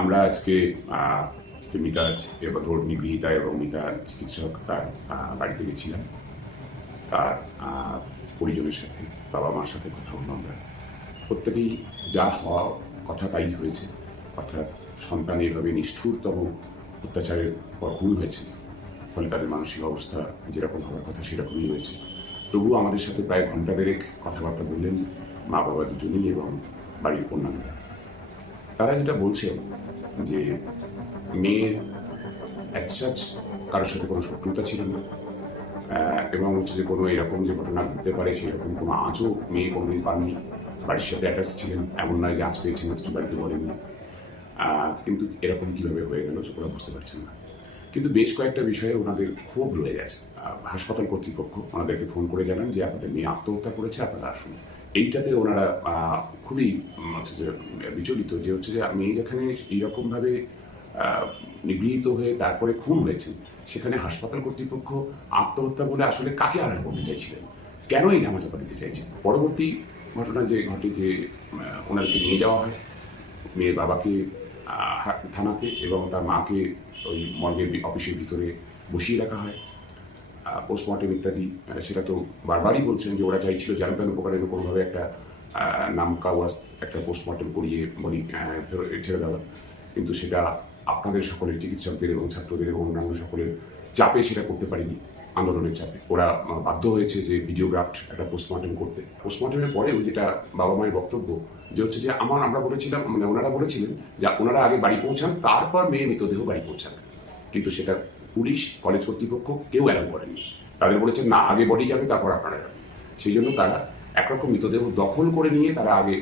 আমরা আজকে মিতার এবার ধর নিগৃহীতা এবং মিতার চিকিৎসক তার বাড়িতে গেছিলাম। তার পরিজনের সাথে, বাবা মার সাথে কথা হলো আমরা। প্রত্যেকেই যা হওয়া কথা তাই হয়েছে। অর্থাৎ সন্তান এইভাবে নিষ্ঠুরতম অত্যাচারের পর খুন হয়েছে। ফলে তাদের মানসিক অবস্থা যেরকম হওয়ার কথা সেরকমই হয়েছে। তবুও আমাদের সাথে প্রায় ঘণ্টা দেড়েক কথাবার্তা বললেন মা বাবা দুজনেই এবং বাড়ির অন্যান্যরা তারা যেটা বলছেন যে মেয়ের অ্যাজ কারোর সাথে কোনো শত্রুতা ছিল না। এবং হচ্ছে যে কোনো এরকম যে ঘটনা ঘটতে পারে, সেরকম কোনো আজও মেয়ে কোনোদিন পাননি বাড়ির সাথে অ্যাটাচ ছিলেন, এমন নয় যে আজ পেয়েছেন কিছু বাড়িতে বলেননি কিন্তু এরকম কীভাবে হয়ে গেল ওরা বুঝতে পারছেন না। কিন্তু বেশ কয়েকটা বিষয়ে ওনাদের ক্ষোভ রয়ে গেছে। হাসপাতাল কর্তৃপক্ষ ওনাদেরকে ফোন করে জানান যে আপনাদের মেয়ে আত্মহত্যা করেছে, আপনারা আসুন। এইটাতে ওনারা খুবই হচ্ছে যে, বিচলিত যে হচ্ছে যে মেয়ে যেখানে এইরকমভাবে নিগৃহীত হয়ে তারপরে খুন হয়েছে। সেখানে হাসপাতাল কর্তৃপক্ষ আত্মহত্যা বলে আসলে কাকে আড়াল করতে চাইছিলেন? কেন এই ধামাচাপা দিতে চাইছেন? পরবর্তী ঘটনা যে ঘটে যে ওনাদেরকে নিয়ে যাওয়া হয়, মেয়ের বাবাকে থানাতে এবং তার মাকে ওই মর্গের অফিসের ভিতরে বসিয়ে রাখা হয়। পোস্টমর্টম ইত্যাদি সেটা তো বারবারই বলছেন যে ওরা চাইছিল জানতেন উপকারের কোনোভাবে একটা নাম কাওয়াজ একটা পোস্টমর্টম করিয়ে বলি ছেড়ে দেওয়া। কিন্তু সেটা আপনাদের সকলের, চিকিৎসকদের এবং ছাত্রদের এবং অন্যান্য সকলের চাপে সেটা করতে পারিনি, আন্দোলনের চাপে। ওরা বাধ্য হয়েছে যে ভিডিওগ্রাফট একটা পোস্টমর্টম করতে। পোস্টমর্টমের পরেও যেটা বাবা মায়ের বক্তব্য, যে হচ্ছে যে আমার, আমরা বলেছিলাম মানে ওনারা বলেছিলেন যে ওনারা আগে বাড়ি পৌঁছান, তারপর মেয়ে মৃতদেহ বাড়ি পৌঁছান কিন্তু সেটা পুলিশ, কলেজ কর্তৃপক্ষ কেউ অ্যালাউ করেনি। তাদের বলেছে, না, আগে বডি যাবে, তারপর আপনারা যাবেন। সেই জন্য তারা একরকম মৃতদেহ দখল করে নিয়ে তারা আগে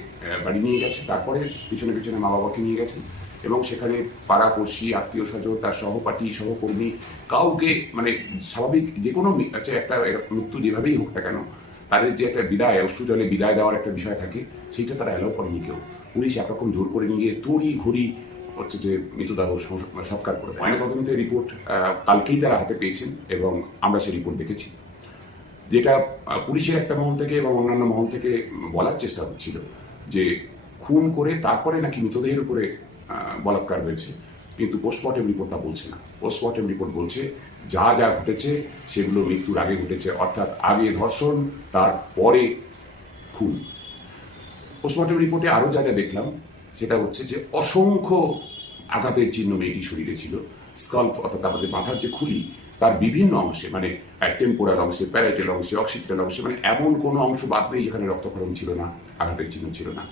বাড়ি নিয়ে গেছে। তারপরে পিছনে পিছনে মা বাবাকে নিয়ে গেছে এবং সেখানে পাড়া পড়শি আত্মীয় স্বজন তার সহপাঠী, সহকর্মী, কাউকে মানে স্বাভাবিক যে কোনো হচ্ছে একটা মৃত্যু যেভাবেই হোক না কেন, তাদের যে একটা বিদায় অশ্রু জলে বিদায় দেওয়ার একটা বিষয় থাকে, সেইটা তারা অ্যালাউ করেনি কেউ। পুলিশ একরকম জোর করে নিয়ে তড়ি ঘড়ি হচ্ছে যে মৃতদেহ সৎকার করে ময়না তদন্তের রিপোর্ট কালকেই তারা হাতে পেয়েছেন এবং আমরা সেই রিপোর্ট দেখেছি। যেটা পুলিশের একটা মহল থেকে এবং অন্যান্য মহল থেকে বলার চেষ্টা হচ্ছিল যে খুন করে তারপরে নাকি মৃতদেহের উপরে বলাৎকার হয়েছে। কিন্তু পোস্টমর্টেম রিপোর্টটা বলছে না। পোস্টমর্টেম রিপোর্ট বলছে যা যা ঘটেছে সেগুলো মৃত্যুর আগে ঘটেছে অর্থাৎ আগে ধর্ষণ তার পরে খুন পোস্টমর্টম রিপোর্টে আরও যা যা দেখলাম সেটা হচ্ছে যে অসংখ্য আঘাতের চিহ্ন মেয়েটির শরীরে ছিল। স্কাল্প, অর্থাৎ আমাদের মাথার যে খুলি, তার বিভিন্ন অংশে মানে টেম্পোরাল অংশে, প্যারাইটেল অংশে অক্সিটাল অংশে মানে এমন কোনো অংশ বাদ নেই যেখানে রক্তক্ষরণ ছিল না, আঘাতের চিহ্ন ছিল না।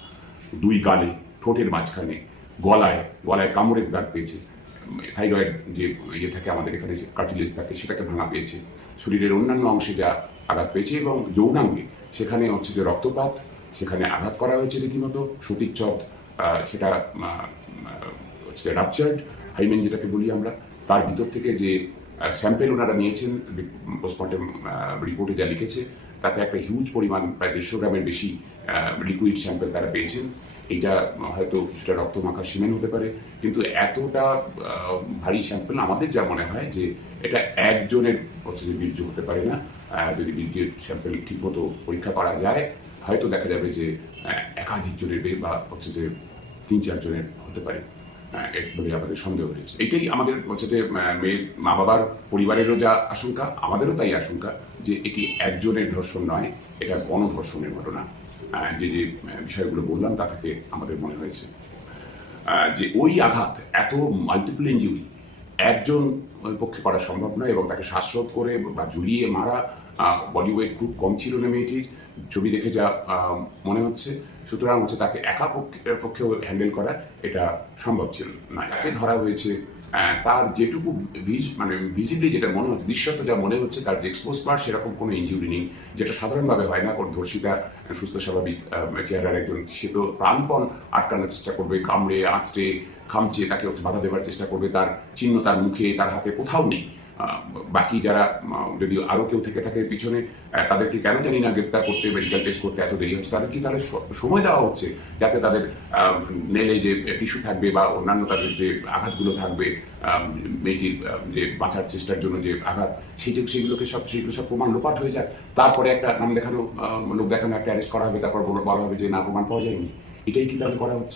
দুই গালে, ঠোঁটের মাঝখানে, গলায় গলায় কামড়ের দাগ পেয়েছে। থাইরয়েড যে ইয়ে থাকে, আমাদের এখানে যে কার্টিলেজ থাকে, সেটাকে ভাঙা পেয়েছে। শরীরের অন্যান্য অংশে যা আঘাত পেয়েছে এবং যৌনাঙ্গে, সেখানে হচ্ছে যে রক্তপাত, সেখানে আঘাত করা হয়েছে রীতিমতো সতীচ্ছদ সেটা হচ্ছে রাপচার্ড, হাইমেন যেটাকে বলি আমরা, তার ভিতর থেকে যে স্যাম্পেল ওনারা নিয়েছেন, পোস্টমর্টম রিপোর্টে যা লিখেছে, তাতে একটা হিউজ পরিমাণ, প্রায় দেড়শো গ্রামের বেশি লিকুইড স্যাম্পেল তারা পেয়েছেন। এটা হয়তো কিছুটা রক্ত মাখা সিমেন্ট হতে পারে। কিন্তু এতটা ভারী স্যাম্পল আমাদের যা মনে হয় যে এটা একজনের হচ্ছে বীর্য হতে পারে না। যদি বীর্যের স্যাম্পল ঠিকমতো পরীক্ষা করা যায়, হয়তো দেখা যাবে যে একাধিক জনের বে- বা হচ্ছে যে তিন চারজনের হতে পারে। বলে আমাদের সন্দেহ হয়েছে। এটাই আমাদের হচ্ছে যে মেয়ের মা বাবার পরিবারেরও যা আশঙ্কা, আমাদেরও তাই আশঙ্কা যে এটি একজনের ধর্ষণ নয়, এটা গণধর্ষণের ঘটনা। যে যে বিষয়গুলো বললাম, তা থেকে আমাদের মনে হয়েছে। যে ওই আঘাত, এত মাল্টিপল ইঞ্জুরি একজন পক্ষে করা সম্ভব নয় এবং তাকে শ্বাসরোধ করে বা ঝুলিয়ে মারা ওয়েট খুব কম ছিল না মেয়েটির, ছবি দেখে যা মনে হচ্ছে। সুতরাং হচ্ছে তাকে একা পক্ষে, পক্ষেও হ্যান্ডেল করা এটা সম্ভব ছিল না। তাকে ধরা হয়েছে তার যেটুকু মানে ভিজিবলি যেটা মনে হচ্ছে, দৃশ্যত যা মনে হচ্ছে, তার যে এক্সপোজ পার সেরকম কোনো ইঞ্জুরি নেই, যেটা সাধারণভাবে হয় না, কোন ধর্ষিতা, সুস্থ স্বাভাবিক চেহারার একজন, সে তো প্রাণপণ আটকানোর চেষ্টা করবে, কামড়ে, আঁচড়ে, খামচে, তাকে বাধা দেওয়ার চেষ্টা করবে, তার চিহ্ন তার মুখে, তার হাতে কোথাও নেই। বাকি যারা যদি আরও কেউ থেকে থাকে পিছনে তাদেরকে কেন জানি না গ্রেপ্তার করতে মেডিকেল টেস্ট করতে এত দেরি হচ্ছে, তাদের কি তাহলে সময় দেওয়া হচ্ছে যাতে তাদের নেলে যে টিস্যু থাকবে বা অন্যান্য তাদের যে আঘাতগুলো থাকবে মেয়েটির যে বাঁচার চেষ্টার জন্য যে আঘাত, সেই সেগুলোকে সব, সেগুলো সব প্রমাণ লোপাট হয়ে যায় তারপরে একটা নাম দেখানো লোক দেখানো, একটা অ্যারেস্ট করা হবে, তারপর বলা হবে যে না, প্রমাণ পাওয়া যায়নি। এটাই কি তাহলে করা হচ্ছে?